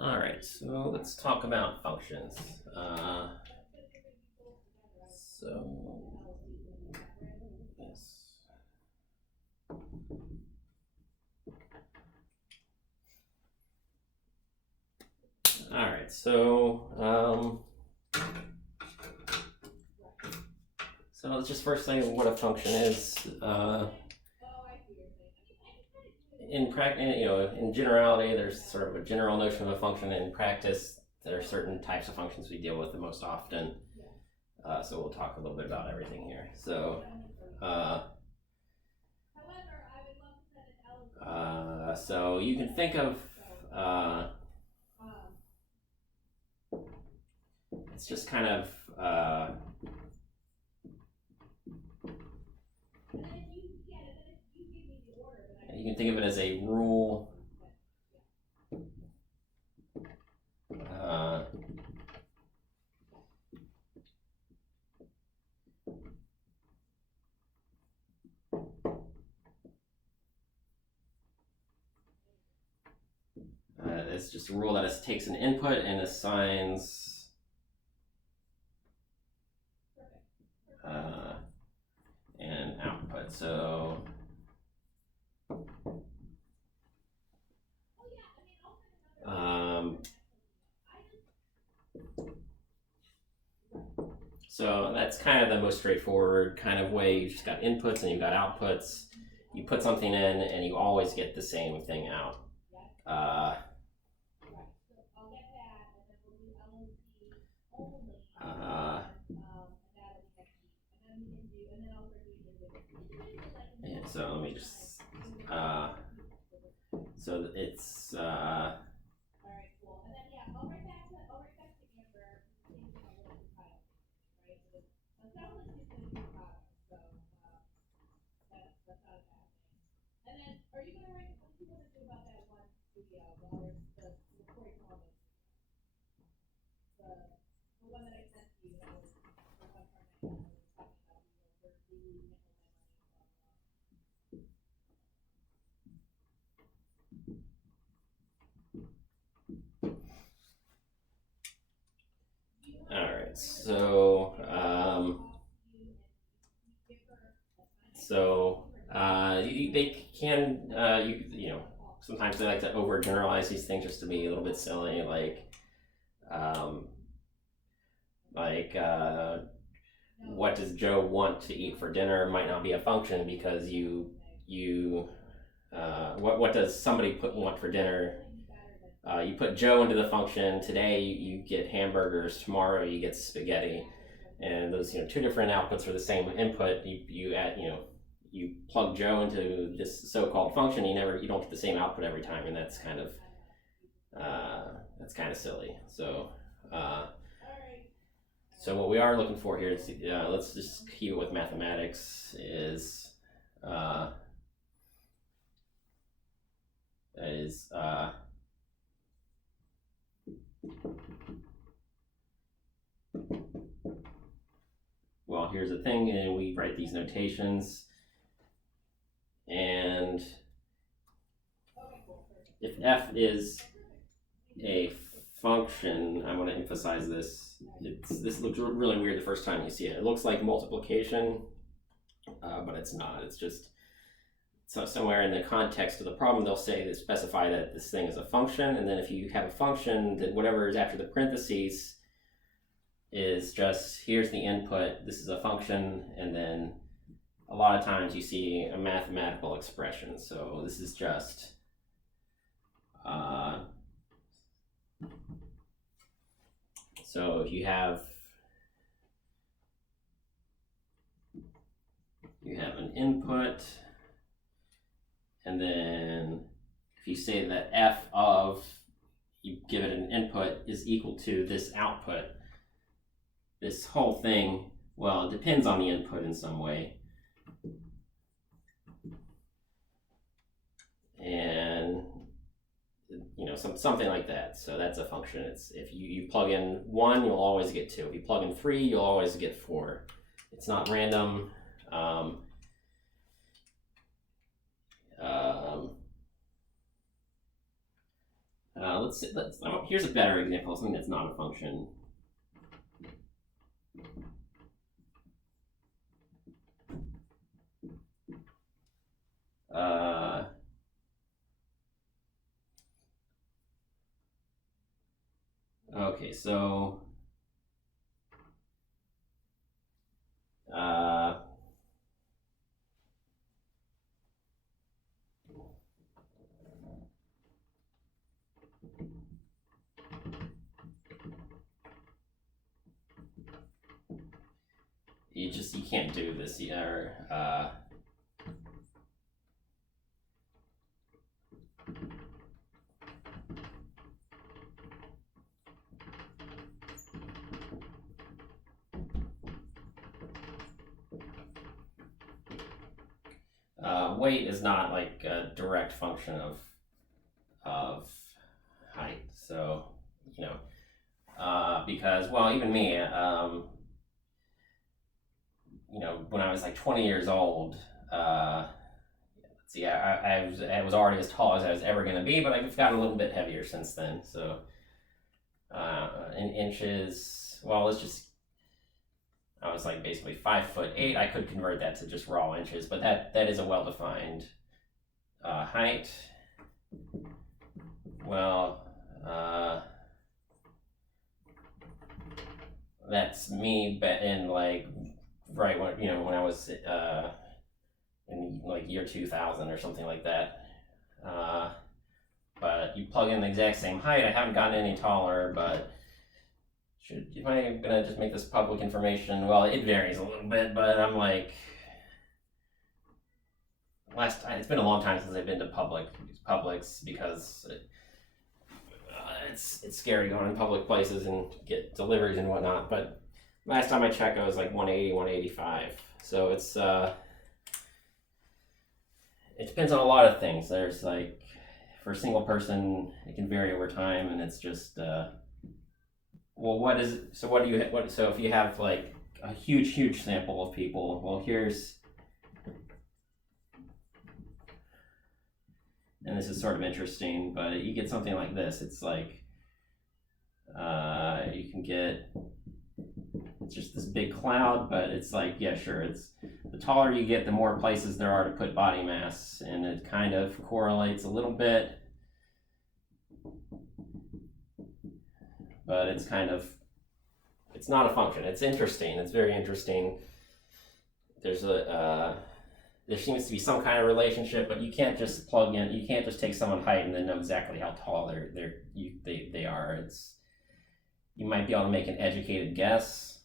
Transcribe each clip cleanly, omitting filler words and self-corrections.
All right, so let's talk about functions. So, yes. All right, so let's just first say what a function is. In generality, there's sort of a general notion of a function. In practice, there are certain types of functions we deal with the most often. So we'll talk a little bit about everything here. So you can think of it's just kind of you can think of it as a rule. It's just a rule that takes an input and assigns an output. So that's kind of the most straightforward kind of way. You just got inputs and you got outputs. You put something in and you always get the same thing out. Yeah, so let me just so it's all right. They can sometimes they like to overgeneralize these things just to be a little bit silly, um, what does Joe want to eat for dinner might not be a function because what does somebody want for dinner? You put Joe into the function today, you get hamburgers. Tomorrow, you get spaghetti, and those two different outputs for the same input. You add you plug Joe into this so-called function. You don't get the same output every time, and that's kind of silly. So what we are looking for here is let's just keep it with mathematics. Well, here's the thing, and we write these notations, and if f is a function, I want to emphasize this. This looks really weird the first time you see it. It looks like multiplication, but it's not. It's just somewhere in the context of the problem, they'll specify that this thing is a function, and then if you have a function, that whatever is after the parentheses is just here's the input. This is a function, and then a lot of times you see a mathematical expression. So this is just so if you have an input, and then if you say that f of, you give it an input, is equal to this output, this whole thing, well, it depends on the input in some way. And something like that. So that's a function. It's if you plug in 1, you'll always get 2. If you plug in 3, you'll always get 4. It's not random. Here's a better example of something that's not a function. Okay, so you can't do this either. Weight is not like a direct function of height, so you know, because well, even me, you know, when I was like 20 years old, let's see, I was already as tall as I was ever going to be, but I've gotten a little bit heavier since then. So in inches, well, I was like basically 5'8". I could convert that to just raw inches, but that is a well-defined height. Well, that's me, but in like right when when I was in like year 2000 or something like that. But you plug in the exact same height. I haven't gotten any taller, but am I gonna just make this public information? Well, it varies a little bit, but I'm like, it's been a long time since I've been to Publix because it's scary going in public places and get deliveries and whatnot. But last time I checked, I was like 180, 185. So it depends on a lot of things. There's like, for a single person, it can vary over time, and it's just well, so if you have like a huge sample of people, well, and this is sort of interesting, but you get something like this. It's like you can get, it's just this big cloud, but it's like, yeah, sure, it's the taller you get, the more places there are to put body mass, and it kind of correlates a little bit. But it's not a function. It's interesting. It's very interesting. There seems to be some kind of relationship, but you can't just plug in. You can't just take someone's height and then know exactly how tall they are. You might be able to make an educated guess,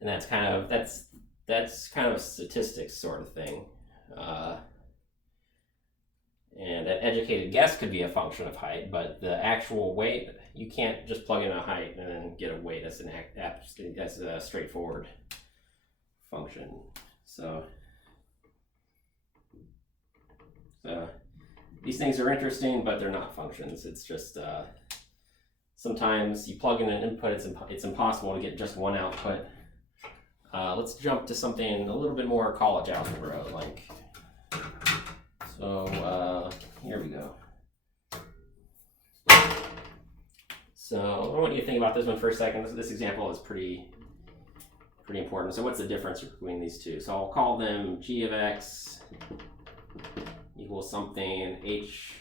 and that's kind of a statistics sort of thing. And that educated guess could be a function of height, but the actual weight, you can't just plug in a height and then get a weight. That's a straightforward function. So these things are interesting, but they're not functions. It's just sometimes you plug in an input, it's impossible to get just one output. Let's jump to something a little bit more college algebra like. So here we go. So what do you think about this one for a second? This example is pretty important. So what's the difference between these two? So I'll call them g of x equals something h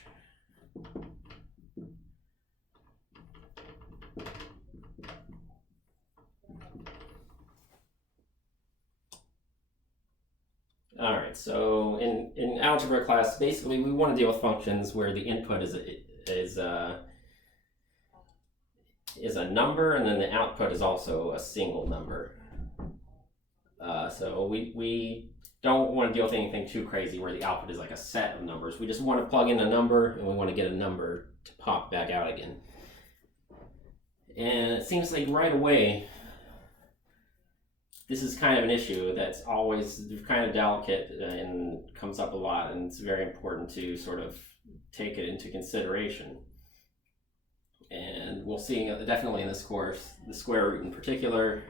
All right, so in algebra class, basically we want to deal with functions where the input is a number, and then the output is also a single number. So we don't want to deal with anything too crazy where the output is like a set of numbers. We just want to plug in a number, and we want to get a number to pop back out again. And it seems like right away, this is kind of an issue that's always kind of delicate and comes up a lot, and it's very important to sort of take it into consideration. And we'll see definitely in this course, the square root in particular.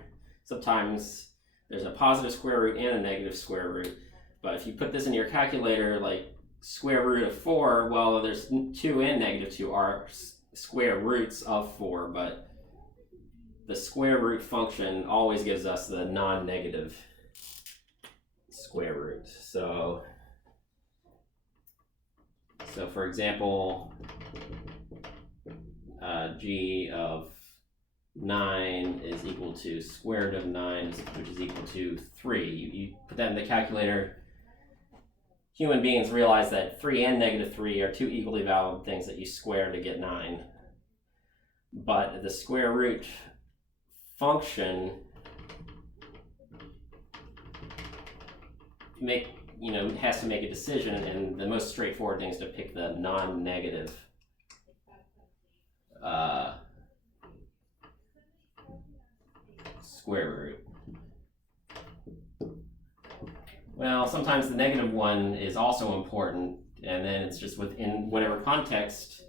Sometimes there's a positive square root and a negative square root, but if you put this in your calculator, like square root of 4, well, there's 2 and negative 2 are square roots of 4, but the square root function always gives us the non-negative square root. So for example, g of 9 is equal to square root of 9, which is equal to 3. You put that in the calculator. Human beings realize that 3 and negative 3 are two equally valid things that you square to get 9. But the square root function has to make a decision, and the most straightforward thing is to pick the non-negative square root. Well, sometimes the negative one is also important, and then it's just within whatever context,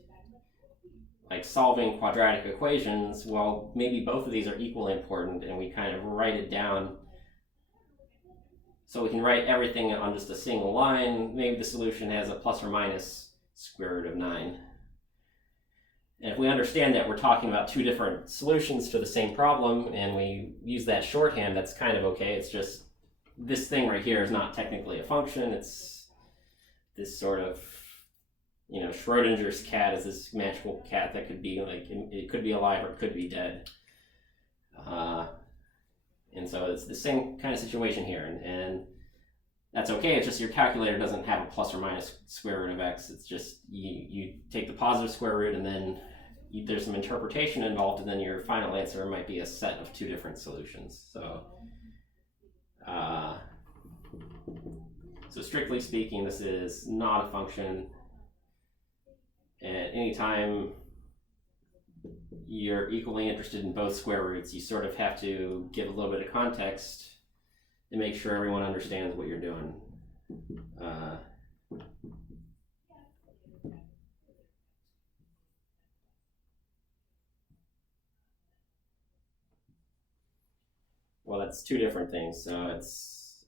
like solving quadratic equations, well, maybe both of these are equally important, and we kind of write it down. So we can write everything on just a single line. Maybe the solution has a plus or minus square root of 9. And if we understand that we're talking about two different solutions to the same problem, and we use that shorthand, that's kind of okay. It's just this thing right here is not technically a function. It's this sort of, Schrodinger's cat is this magical cat that could be like, it could be alive or it could be dead. And so it's the same kind of situation here, and that's okay. It's just your calculator doesn't have a plus or minus square root of x. It's just you take the positive square root, and then there's some interpretation involved, and then your final answer might be a set of two different solutions. So strictly speaking, this is not a function. At any time you're equally interested in both square roots, you sort of have to give a little bit of context to make sure everyone understands what you're doing. Well, that's two different things. So it's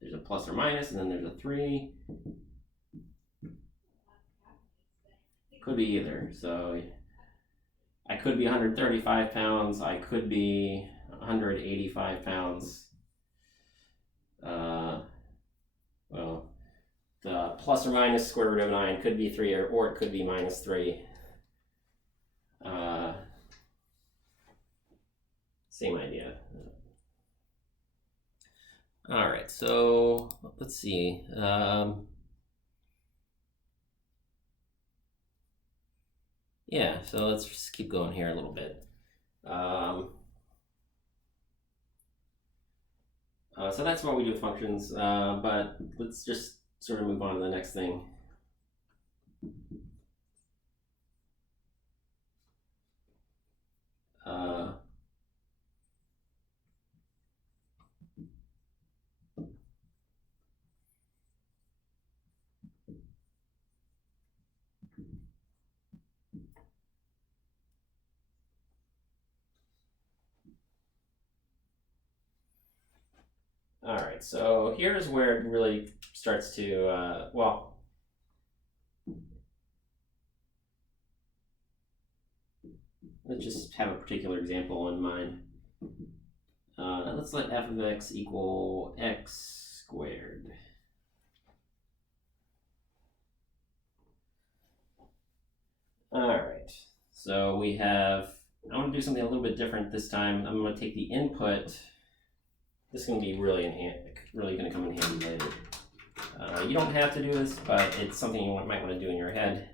there's a plus or minus, and then there's a 3. Could be either. So I could be 135 pounds. I could be 185 pounds. Well, the plus or minus square root of 9 could be 3, or it could be minus 3. Same idea. All right, so let's see. Yeah, so let's just keep going here a little bit. So that's what we do with functions, but let's just sort of move on to the next thing. All right, so here's where it really starts to, let's just have a particular example in mind. Let's let f of x equal x squared. All right, so we have, I'm going to do something a little bit different this time. I'm going to take the input. This is going to be really going to come in handy later. You don't have to do this, but it's something you might want to do in your head.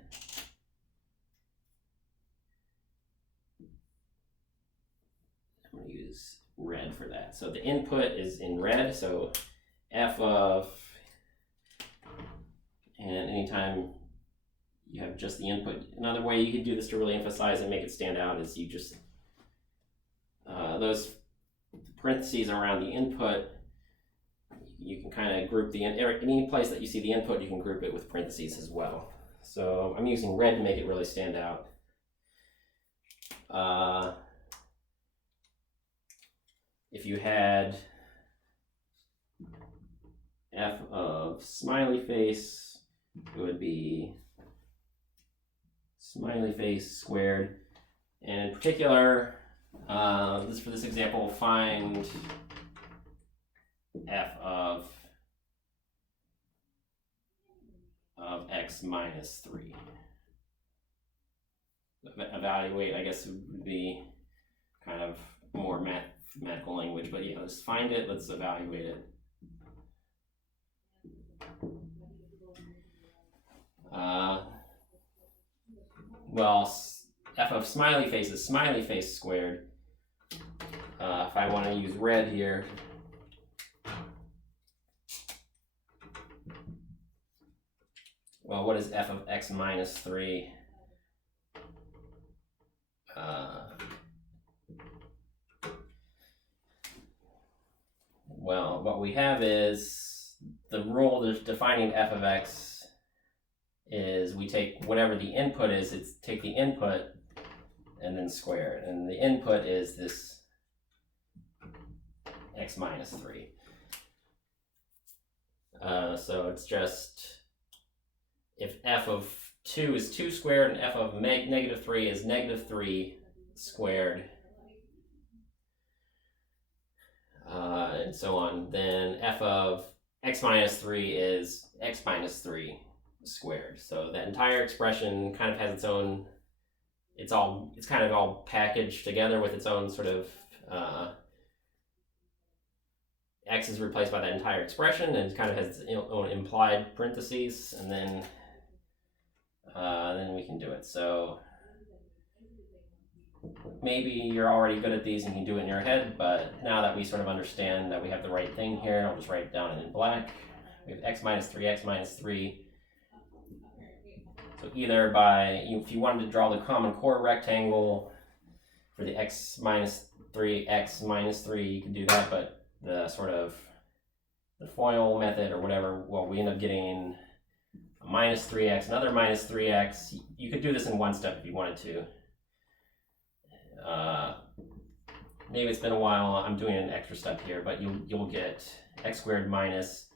I'm going to use red for that. So the input is in red, so f of, and anytime you have just the input. Another way you can do this to really emphasize and make it stand out is you just, those parentheses around the input, you can kind of group any place that you see the input, you can group it with parentheses as well. So I'm using red to make it really stand out. If you had f of smiley face would be smiley face squared. And in particular, for this example, find f of x minus 3. Evaluate, I guess, would be kind of more mathematical language, but yeah, let's find it, let's evaluate it. Well, f of smiley face is smiley face squared. If I want to use red here, well, what is f of x minus 3? Well, what we have is the rule that's defining f of x is we take whatever the input is, it's take the input and then square it. And the input is this x minus 3. So it's just, if f of 2 is 2 squared and f of negative 3 is negative 3 squared, and so on, then f of x minus 3 is x minus 3 squared. So that entire expression kind of has its own, it's kind of all packaged together with its own sort of, x is replaced by that entire expression and it kind of has its own implied parentheses, and then we can do it. So maybe you're already good at these and you can do it in your head, but now that we sort of understand that we have the right thing here, I'll just write it down in black. We have x minus 3, x minus 3. So either by, if you wanted to draw the common core rectangle for the x minus 3, x minus 3, you can do that, but the sort of the FOIL method or whatever, well, we end up getting a minus 3x, another minus 3x. You could do this in one step if you wanted to. Maybe it's been a while, I'm doing an extra step here, but you'll get x squared minus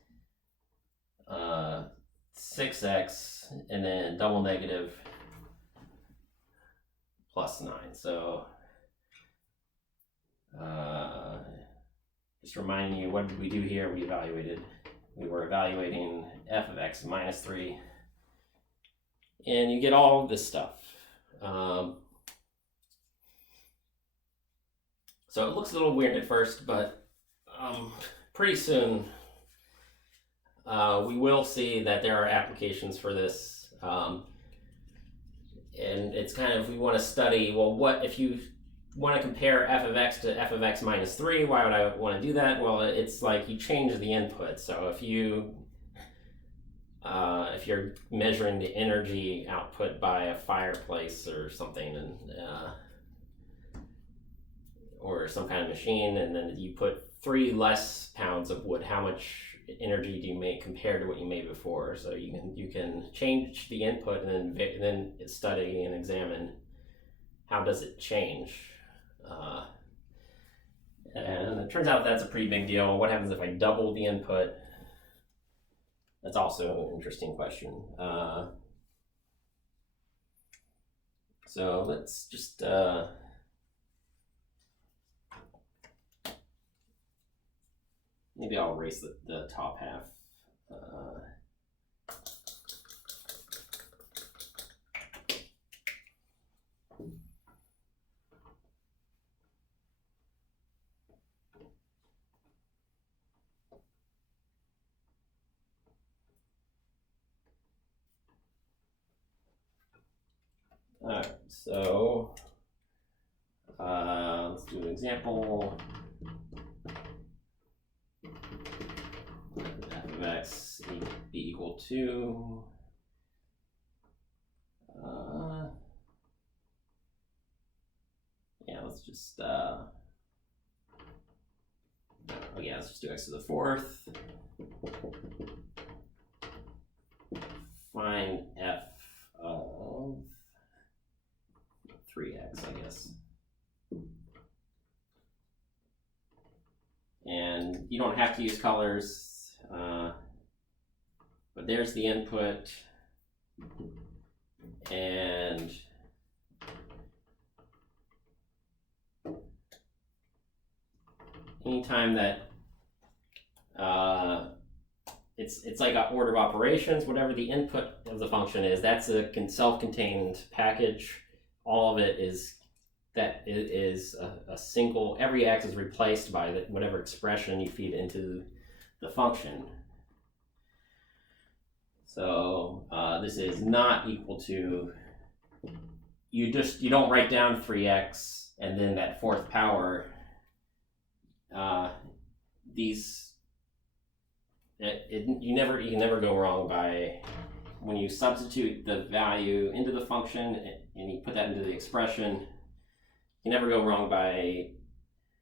6x and then double negative plus 9. So just reminding you, what did we do here? We were evaluating f of x minus 3, and you get all of this stuff. So it looks a little weird at first, but pretty soon we will see that there are applications for this. And it's kind of, we want to study, well, what if you want to compare f of x to f of x minus 3, why would I want to do that? Well, it's like you change the input. So if you're measuring the energy output by a fireplace or something, and or some kind of machine, and then you put 3 less pounds of wood, how much energy do you make compared to what you made before? So you can change the input and then study and examine how does it change. And it turns out that's a pretty big deal. What happens if I double the input? That's also an interesting question. So let's just maybe I'll erase the top half. Alright, so let's do an example. F of x be equal to yeah, let's just let's just do x to the 4th. Find f of 3x, I guess. And you don't have to use colors. But there's the input, and anytime that it's like an order of operations, whatever the input of the function is, that's a self-contained package. All of it is a single, every x is replaced by whatever expression you feed into the function. So this is not equal to, you don't write down 3x and then that fourth power. You can never go wrong by, when you substitute the value into the function and you put that into the expression, you never go wrong by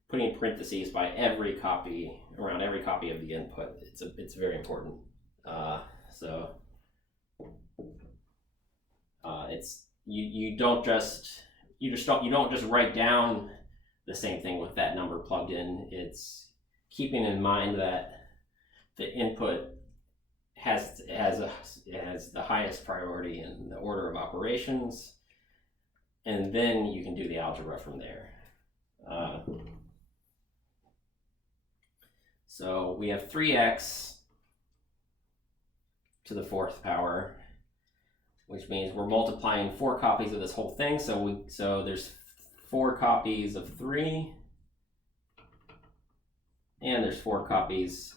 putting parentheses by every copy, around every copy of the input. It's very important. It's you don't just write down the same thing with that number plugged in. It's keeping in mind that the input has the highest priority in the order of operations, and then you can do the algebra from there. So we have 3x to the fourth power, which means we're multiplying 4 copies of this whole thing. So there's 4 copies of 3, and there's 4 copies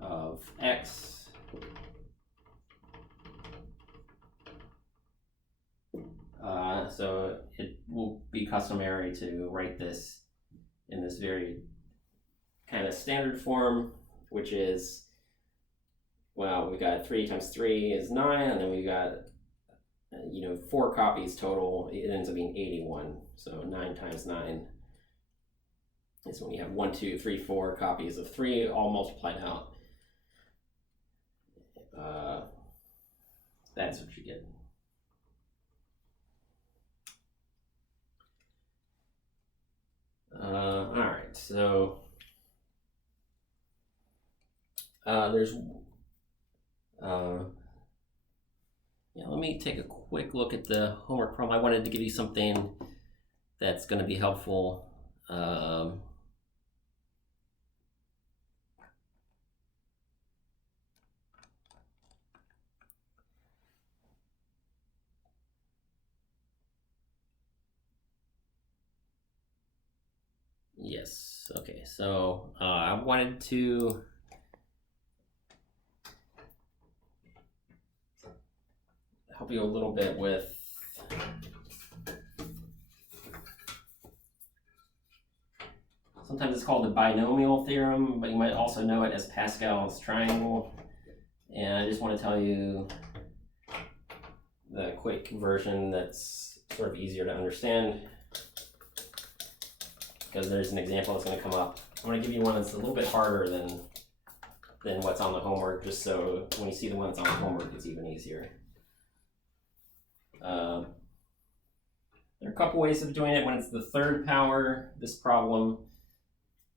of x. So it will be customary to write this in this very kind of standard form, which is, well, we got 3 times 3 is 9, and then we got 4 copies total. It ends up being 81. So 9 times 9 is when you have 1, 2, 3, 4 copies of 3 all multiplied out. That's what you get. All right, so there's let me take a quick look at the homework problem. I wanted to give you something that's going to be helpful. Yes, okay, so I wanted to help you a little bit with sometimes it's called the binomial theorem, but you might also know it as Pascal's triangle. And I just want to tell you the quick version that's sort of easier to understand, because there's an example that's going to come up. I'm going to give you one that's a little bit harder than what's on the homework, just so when you see the one that's on the homework, it's even easier. There are a couple ways of doing it. When it's the third power, this problem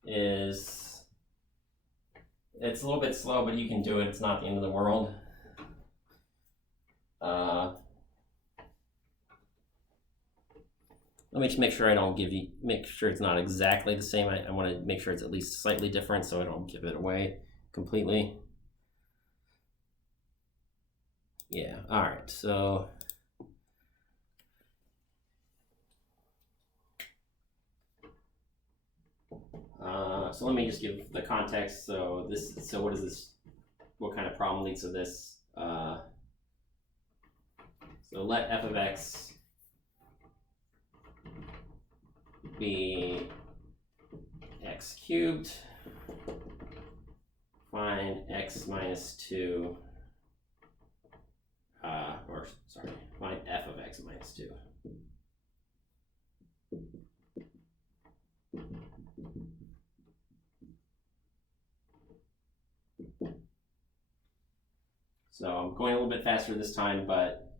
it's a little bit slow, but you can do it. It's not the end of the world. Let me just make sure I don't make sure it's not exactly the same. I want to make sure it's at least slightly different so I don't give it away completely. Yeah, all right, so let me just give the context. So what is this? What kind of problem leads to this? So let f of x be x cubed. Find x minus 2. Find f of x minus 2. So I'm going a little bit faster this time, but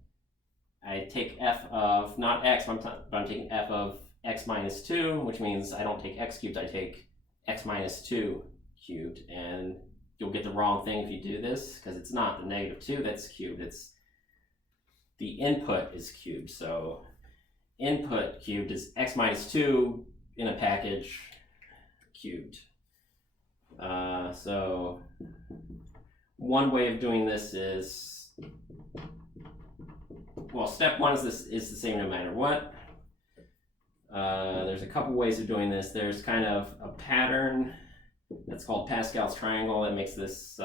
I take f of, not x, but I'm taking f of x minus 2, which means I don't take x cubed, I take x minus 2 cubed. And you'll get the wrong thing if you do this, because it's not the -2 that's cubed, it's the input is cubed. So input cubed is x minus 2 in a package cubed. So one way of doing this is, well, step 1 is the same no matter what. There's a couple ways of doing this. There's kind of a pattern that's called Pascal's triangle that makes this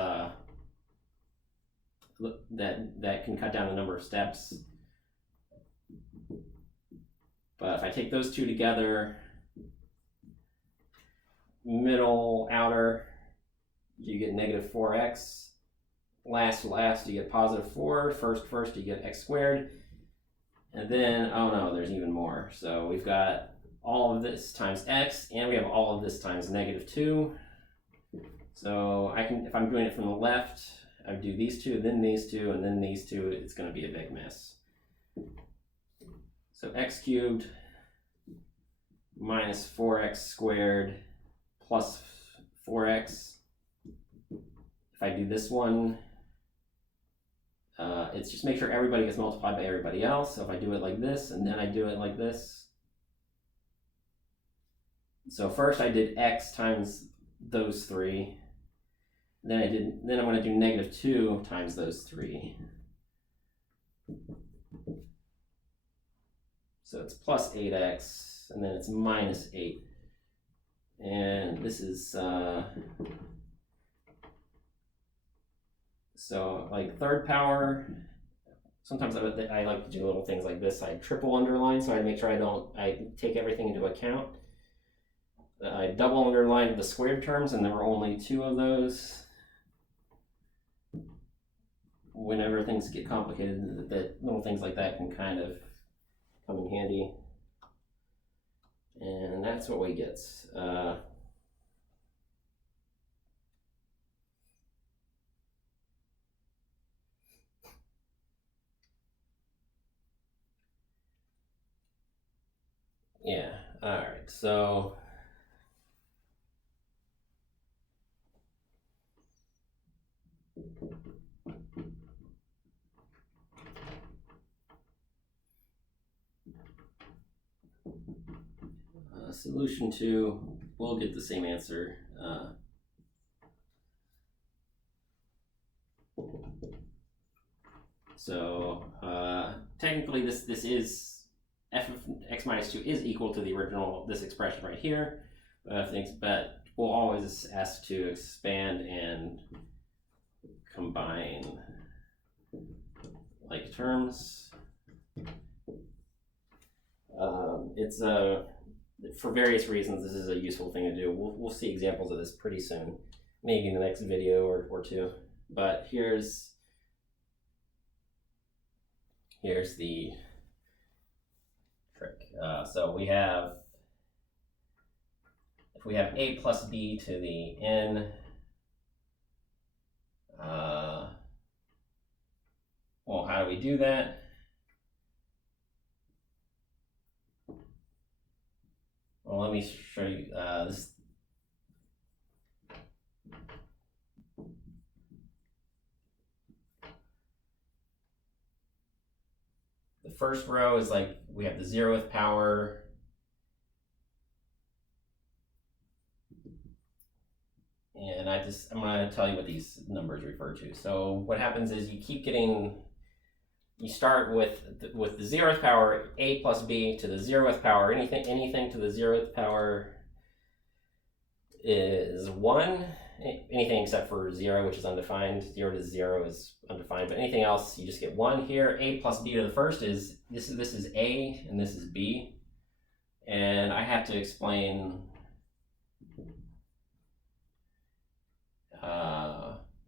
that can cut down the number of steps. But if I take those two together, middle, outer, you get -4x. Last, you get +4. First, you get x squared. And then, oh no, there's even more. So we've got all of this times x, and we have all of this times -2. So I can, if I'm doing it from the left, I do these two, then these two, and then these two. It's going to be a big mess. So x cubed minus 4x squared plus 4x. If I do this one, it's just make sure everybody gets multiplied by everybody else. So if I do it like this, and then I do it like this. So first I did x times those 3. Then I'm going to do -2 times those 3. So it's plus 8x, and then it's minus 8. And this is, so like third power, sometimes I like to do little things like this. I triple underline, so I make sure I take everything into account. I double underlined the squared terms, and there were only 2 of those. Whenever things get complicated, that little things like that can kind of come in handy. And that's what we get. Yeah, all right, so solution 2, we'll get the same answer. Technically this is f of x minus 2 is equal to the original, this expression right here. But we'll always ask to expand and combine like terms. It's for various reasons, this is a useful thing to do. We'll see examples of this pretty soon, maybe in the next video or 2. But here's the trick. So if we have a plus b to the n, well, how do we do that? Well, let me show you this. The first row is like, we have the 0th power. And I'm going to tell you what these numbers refer to. So what happens is you keep getting, you start with the 0th power, a plus b to the 0th power. Anything to the 0th power is 1. Anything except for 0, which is undefined. 0 to 0 is undefined, but anything else, you just get 1 here. A plus b to the first is, this is a, and this is b. And I have to explain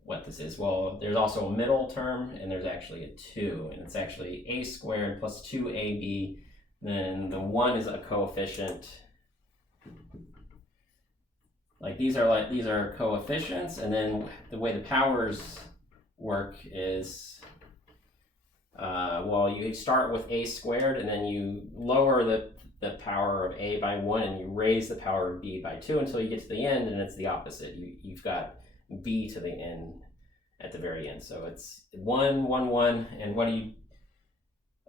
what this is. Well, there's also a middle term, and there's actually a 2, and it's actually a squared plus 2ab. Then the 1 is a coefficient. Like these are coefficients, and then the way the powers work is, well, you start with a squared, and then you lower the power of a by 1, and you raise the power of b by 2 until you get to the end, and it's the opposite. You've got b to the n at the very end. So it's 1, 1, 1, and what do you,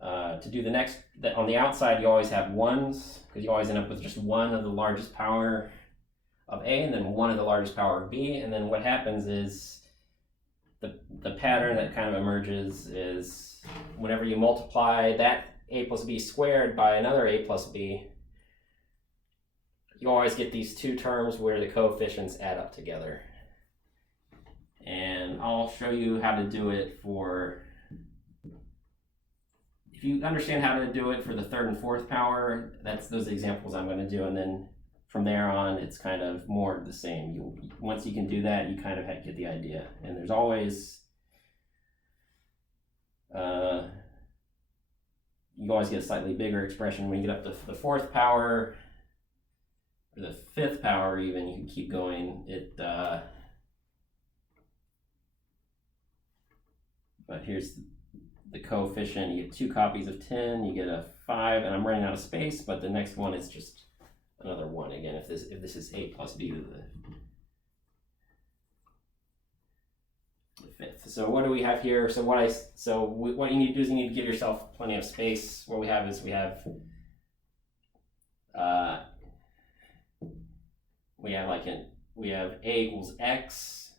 to do the next, on the outside you always have ones, because you always end up with just one of the largest power of A and then one of the largest power of B, and then what happens is the pattern that kind of emerges is whenever you multiply that A plus B squared by another A plus B, you always get these two terms where the coefficients add up together. And I'll show you how to do it for, if you understand how to do it for the third and fourth power, those are the examples I'm going to do, and then from there on it's kind of more the same. Once you can do that, you kind of get the idea. And there's always, you always get a slightly bigger expression when you get up to the fourth power, or the fifth power even, you can keep going. But here's the coefficient. You get 2 copies of 10, you get a 5, and I'm running out of space, but the next one is just another 1 again, if this is A plus B to the fifth. So what do we have here? So what you need to do is you need to give yourself plenty of space. What we have is we have A equals X,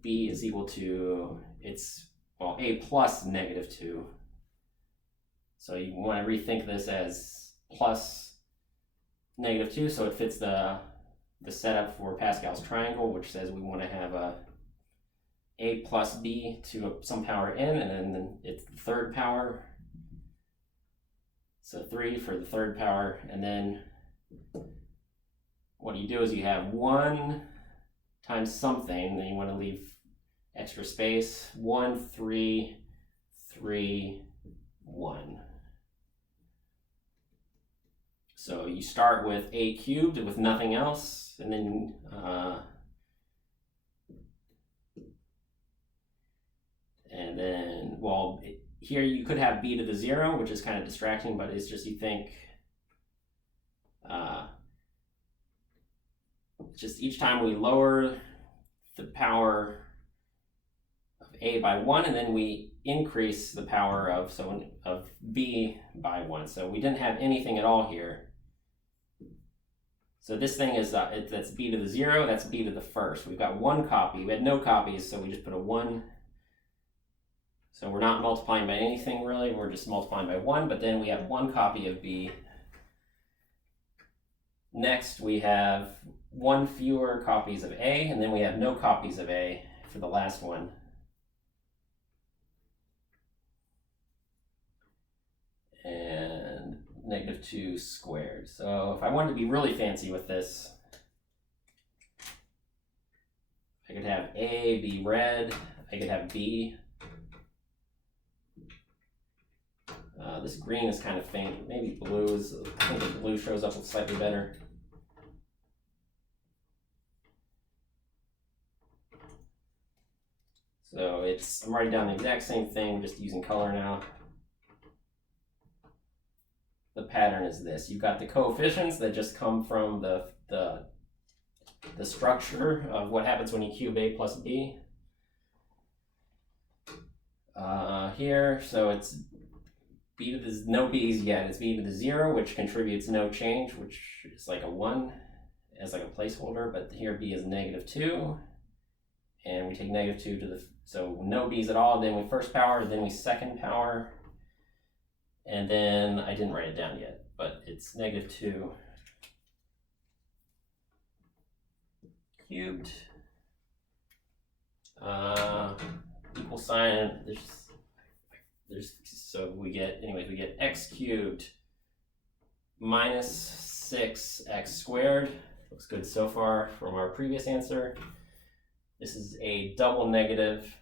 B is equal to, A plus -2. So you want to rethink this as plus -2, so it fits the setup for Pascal's triangle, which says we want to have A plus B to some power n, and then it's the third power. So 3 for the third power, and then what you do is you have 1 times something, then you want to leave extra space, 1, 3, 3, 1. So you start with A cubed with nothing else, and then here you could have B to the 0, which is kind of distracting, but it's just, you think just each time we lower the power of A by 1, and then we increase the power of B by 1. So we didn't have anything at all here. So this thing is that's B to the 0, that's B to the first. We've got 1 copy. We had no copies, so we just put a 1. So we're not multiplying by anything really, we're just multiplying by 1, but then we have 1 copy of B. Next we have 1 fewer copies of A, and then we have no copies of A for the last one. And -2 squared. So if I wanted to be really fancy with this, I could have A be red, I could have B. This green is kind of faint, maybe blue is, I think the blue shows up slightly better. So I'm writing down the exact same thing, just using color now. The pattern is this. You've got the coefficients that just come from the structure of what happens when you cube A plus B. Here, so it's B to the, no B's yet, it's B to the 0, which contributes no change, which is like a 1 as like a placeholder, but here B is -2, and we take -2 to the, so no B's at all, then we first power, then we second power, and then I didn't write it down yet, but it's -2 cubed, equal sign, so we get x cubed minus 6x squared. Looks good so far from our previous answer. This is a double negative,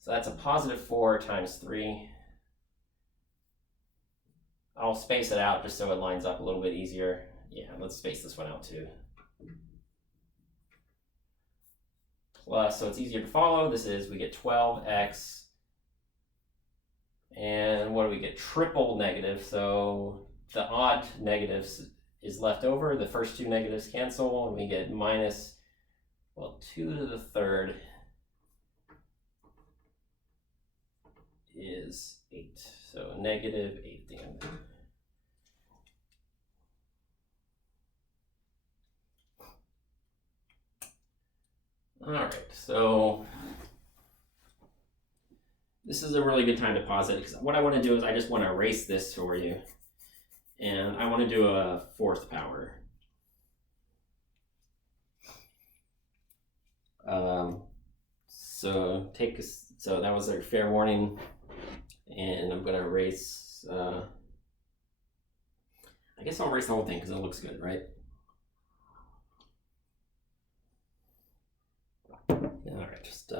so that's a +4 times 3. I'll space it out just so it lines up a little bit easier. Yeah, let's space this one out too. Plus, so it's easier to follow, we get 12x. And what do we get? Triple negative, so the odd negatives is left over. The first 2 negatives cancel, and we get minus well, 2 to the third is 8. So negative 8 at the end. All right, so this is a really good time to pause it, because what I want to do is I just want to erase this for you, and I want to do a 4th power. So that was a fair warning, and I'm going to erase. I guess I'll erase the whole thing because it looks good, right? All right, just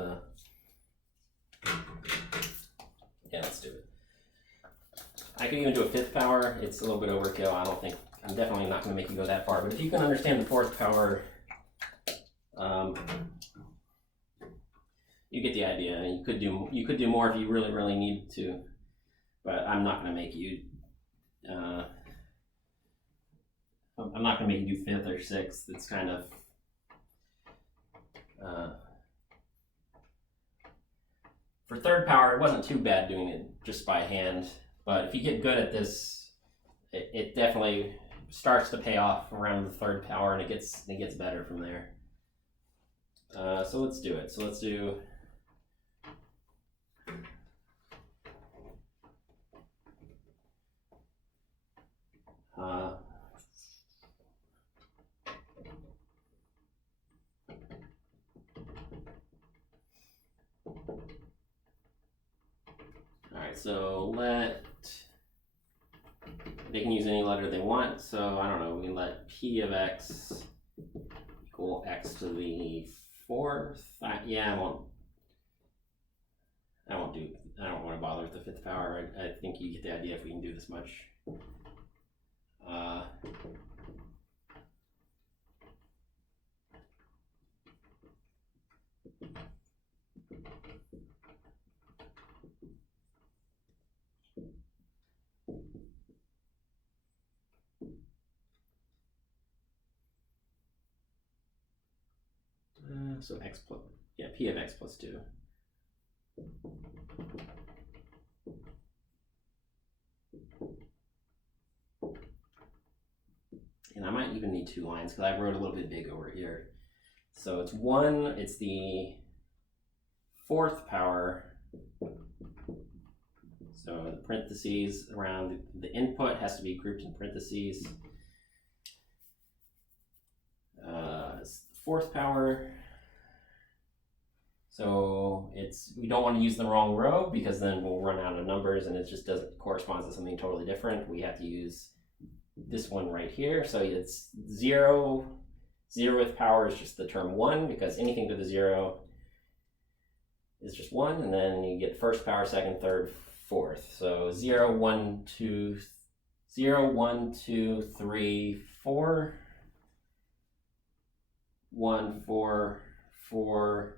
yeah, let's do it. I can even do a 5th power. It's a little bit overkill. I'm definitely not going to make you go that far. But if you can understand the 4th power, you get the idea. You could do more if you really need to, but I'm not going to make you. I'm not going to make you do 5th or 6th. It's kind of. For 3rd power, it wasn't too bad doing it just by hand, but if you get good at this, it definitely starts to pay off around the 3rd power, and it gets better from there. So let's do it. So let's do. Alright, so they can use any letter they want, so I don't know, we can let p of x equal x to the 4th. Yeah, I don't want to bother with the 5th power. I think you get the idea if we can do this much. So x plus, yeah, p of x plus 2. And I might even need 2 lines because I wrote a little bit big over here. So it's the 4th power. So the parentheses around the input has to be grouped in parentheses. It's the 4th power. So we don't want to use the wrong row because then we'll run out of numbers and it just doesn't correspond to something totally different. We have to use this one right here. So it's 0. 0th power is just the term 1 because anything to the 0 is just 1, and then you get 1st power, 2nd, 3rd, 4th. So 0, 1, 2, 0, 1, 2, 3, 4, 1, 4, 4.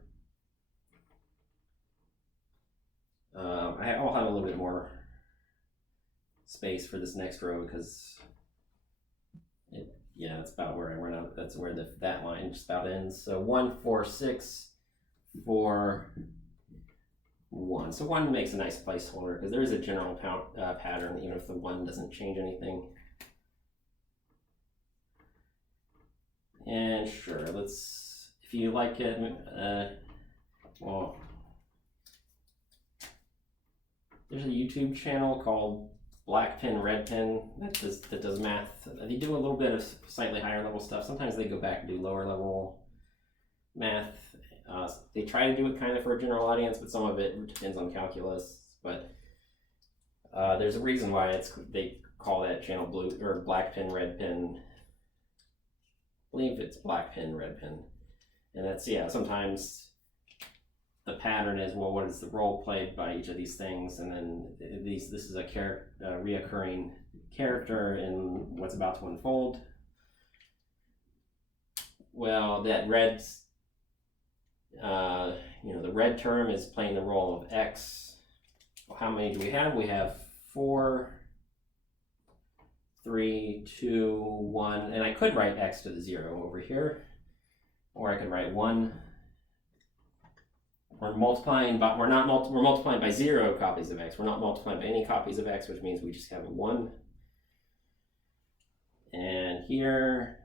I'll have a little bit more space for this next row because that's about where I run out. That's where that line just about ends. So 1, 4, 6, 4, 1. So 1 makes a nice placeholder because there is a general pattern, even if the 1 doesn't change anything. And sure, if you like it, well, there's a YouTube channel called Black Pen, Red Pen that does math. They do a little bit of slightly higher level stuff. Sometimes they go back and do lower level math. They try to do it kind of for a general audience, but some of it depends on calculus. But there's a reason why they call that channel blue or Black Pen, Red Pen. I believe it's Black Pen, Red Pen, and that's sometimes the pattern is, well, what is the role played by each of these things, and then this is a reoccurring character in what's about to unfold. Well, that the red term is playing the role of x. Well, how many do we have? We have 4, 3, 2, 1, and I could write x to the 0 over here, or I could write 1. We're multiplying by 0 copies of x. We're not multiplying by any copies of x, which means we just have a 1. And here,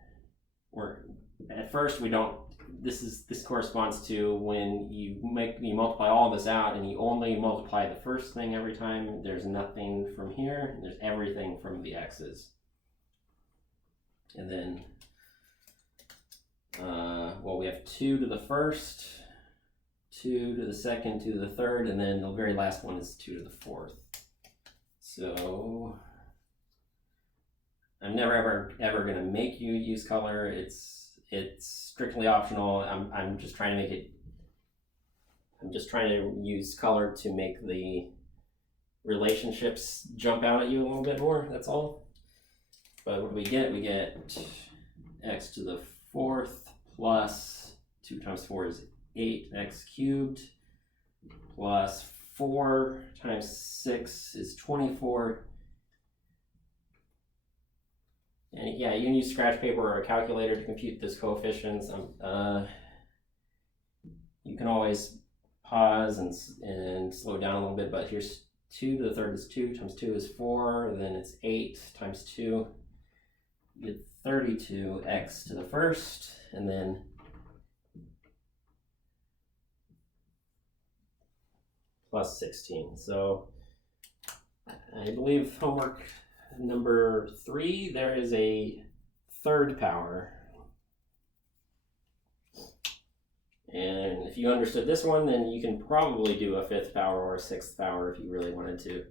at first we don't. This corresponds to when you multiply all this out and you only multiply the first thing every time. There's nothing from here. There's everything from the x's. And then, well, we have 2 to the first, 2 to the second, 2 to the third, and then the very last one is 2 to the fourth. So I'm never ever going to make you use color. It's strictly optional. I'm just trying to make it. I'm just trying to use color to make the relationships jump out at you a little bit more. That's all. But what do we get? We get x to the fourth plus 2 times 4 is 8x cubed plus 4 times 6 is 24. And yeah, you can use scratch paper or a calculator to compute those coefficients. You can always pause and slow down a little bit, but here's 2 to the third is 2 times 2 is 4, then it's 8 times 2. You get 32x to the first, and then plus 16. So I believe homework number 3, there is a third power. And if you understood this one, then you can probably do a 5th power or a 6th power if you really wanted to.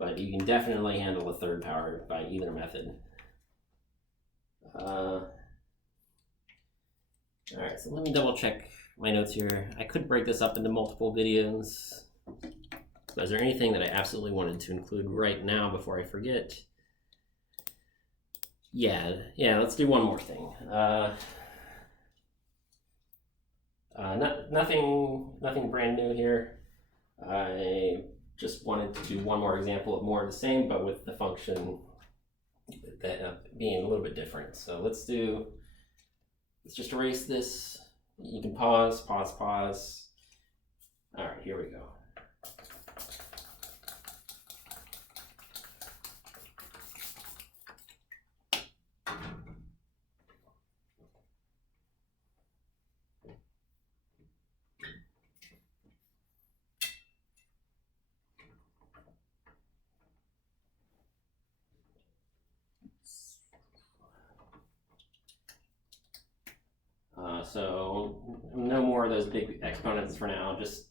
But you can definitely handle a third power by either method. Alright, so let me double check my notes here. I could break this up into multiple videos. But is there anything that I absolutely wanted to include right now before I forget? Yeah, let's do one more thing. Nothing brand new here. I just wanted to do one more example of more of the same, but with the function that being a little bit different. So let's just erase this. You can pause. All right, here we go. So no more of those big exponents for now. Just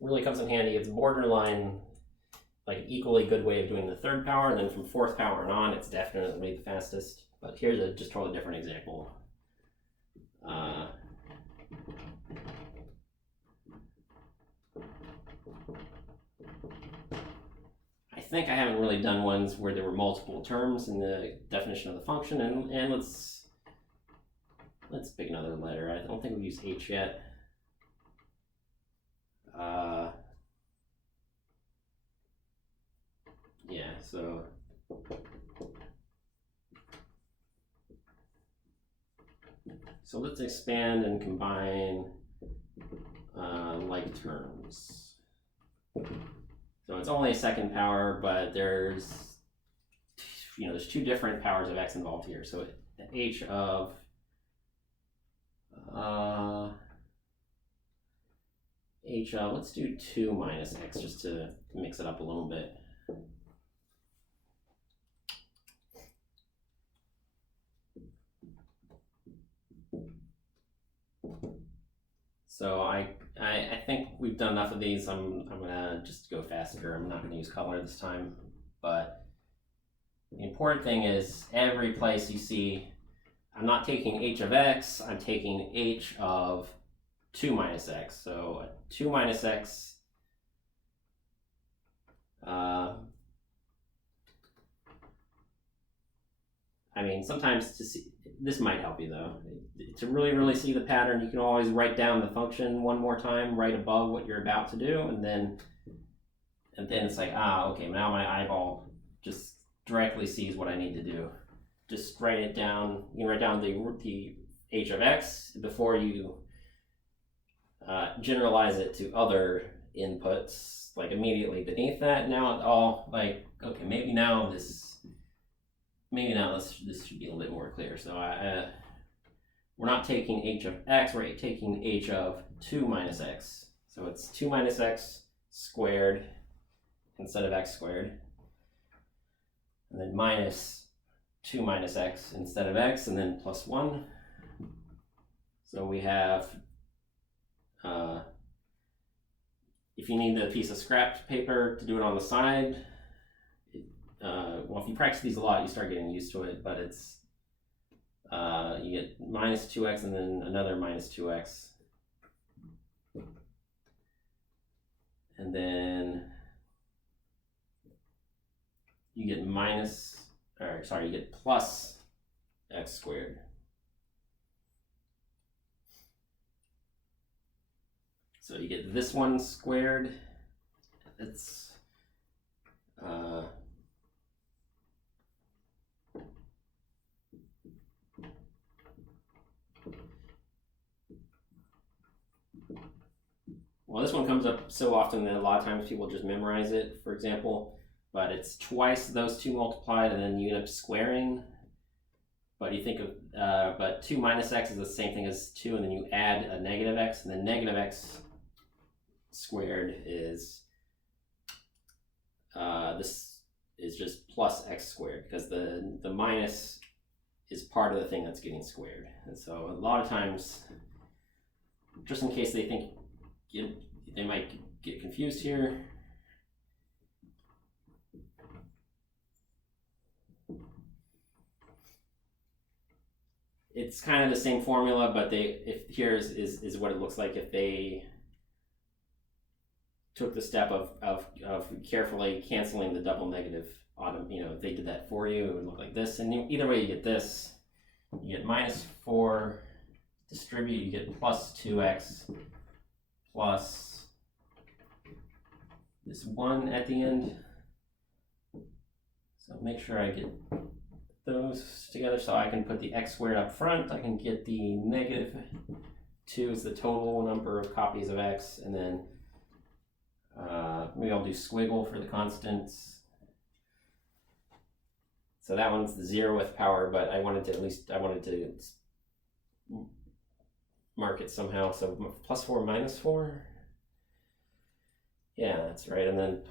really comes in handy. It's borderline, like an equally good way of doing the third power, and then from 4th power and on, it's definitely the fastest. But here's a just totally different example. I think I haven't really done ones where there were multiple terms in the definition of the function, and let's pick another letter. I don't think we've used H yet. Yeah, so let's expand and combine like terms. So it's only a 2nd power, but there's 2 different powers of x involved here. So h of let's do 2 minus x just to mix it up a little bit. So I think we've done enough of these. I'm gonna just go faster. I'm not gonna use color this time. But the important thing is every place you see, I'm not taking h of x, I'm taking h of 2 minus x. So 2 minus x, I mean, sometimes to see, this might help you though. To really see the pattern, you can always write down the function one more time right above what you're about to do, and then it's like, okay, now my eyeball just directly sees what I need to do. Just write it down. You can write down the h of x before you generalize it to other inputs, like immediately beneath that. Now it all like, okay, maybe now this should be a little bit more clear. So we're not taking h of x, we're taking h of 2 minus x. So it's 2 minus x squared instead of x squared. And then minus 2 minus x instead of x, and then plus 1. So we have, if you need a piece of scrap paper to do it on the side, well, if you practice these a lot, you start getting used to it, but it's, you get minus 2x and then another minus 2x. And then you get you get plus x squared. So you get this one squared. It's well, this one comes up so often that a lot of times people just memorize it, for example, but it's twice those two multiplied and then you end up squaring. But you think of, but 2 minus x is the same thing as 2, and then you add a negative x, and then negative x squared is, this is just plus x squared, because the minus is part of the thing that's getting squared. And so a lot of times, just in case they think they might get confused here, it's kind of the same formula, but here is what it looks like if they took the step of carefully canceling the double negative. If they did that for you, it would look like this. And either way, you get this. You get minus 4, distribute, you get plus 2x plus this 1 at the end. So make sure I get those together so I can put the x squared up front. I can get the negative 2 is the total number of copies of x, and then maybe I'll do squiggle for the constants. So that one's the 0th power, but I wanted to mark it somehow. So plus 4 minus 4. Yeah, that's right. And then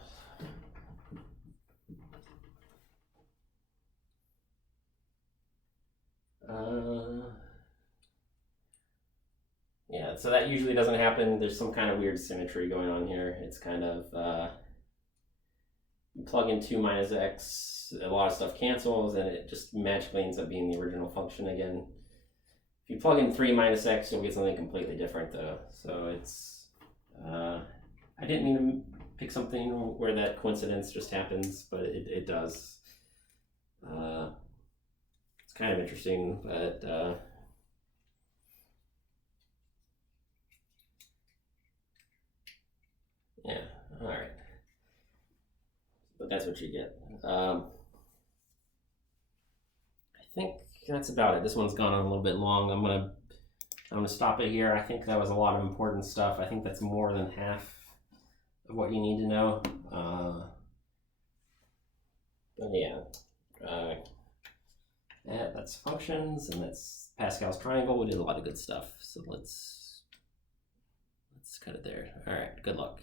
yeah, so that usually doesn't happen. There's some kind of weird symmetry going on here. It's kind of, you plug in 2 minus x, a lot of stuff cancels, and it just magically ends up being the original function again. If you plug in 3 minus x, you'll get something completely different though. So it's, I didn't mean to pick something where that coincidence just happens, but it does. It's kind of interesting, but yeah, all right. But that's what you get. I think that's about it. This one's gone on a little bit long. I'm gonna stop it here. I think that was a lot of important stuff. I think that's more than half of what you need to know. But yeah, that's functions, and that's Pascal's triangle. We did a lot of good stuff. So let's cut it there. All right, good luck.